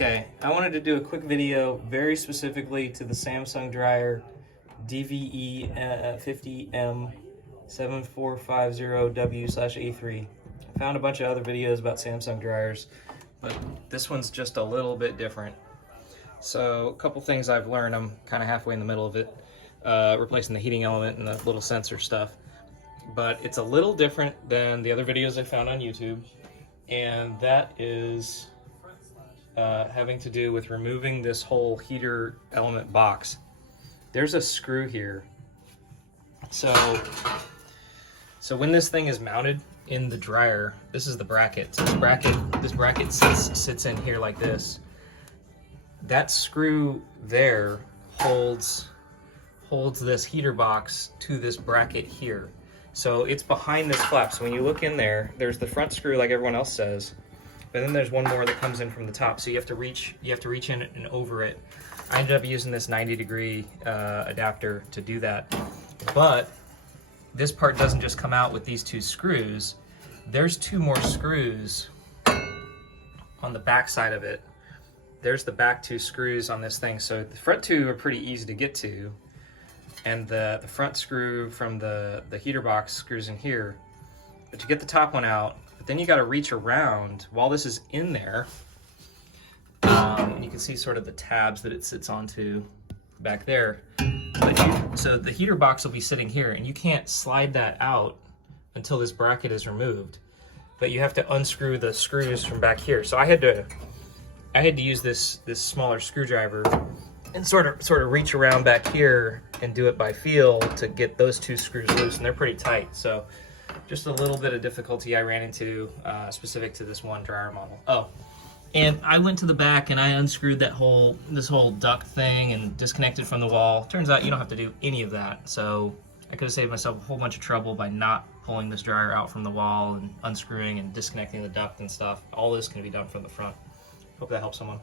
Okay, I wanted to do a quick video very specifically to the Samsung dryer DVE50M7450W/A3. I found a bunch of other videos about Samsung dryers, but this one's just a little bit different. So a couple things I've learned, I'm kind of halfway in the middle of it, replacing the heating element and the little sensor stuff. But it's a little different than the other videos I found on YouTube, and that is having to do with removing this whole heater element box. There's a screw here. So when this thing is mounted in the dryer, this is the bracket. So this bracket sits in here like this. That screw there holds this heater box to this bracket here. So it's behind this flap. So when you look in there, there's the front screw like everyone else says, but then there's one more that comes in from the top. So you have to reach in and over it. I ended up using this 90-degree adapter to do that. But this part doesn't just come out with these two screws. There's two more screws on the back side of it. There's the back two screws on this thing. So the front two are pretty easy to get to. And the front screw from the heater box screws in here. But you get the top one out, but then you got to reach around while this is in there. And you can see sort of the tabs that it sits onto back there. So the heater box will be sitting here, and you can't slide that out until this bracket is removed. But you have to unscrew the screws from back here. So I had to use this smaller screwdriver and sort of reach around back here and do it by feel to get those two screws loose, and they're pretty tight. So just a little bit of difficulty I ran into specific to this one dryer model. Oh, and I went to the back and I unscrewed this whole duct thing and disconnected from the wall. Turns out you don't have to do any of that. So I could have saved myself a whole bunch of trouble by not pulling this dryer out from the wall and unscrewing and disconnecting the duct and stuff. All this can be done from the front. Hope that helps someone.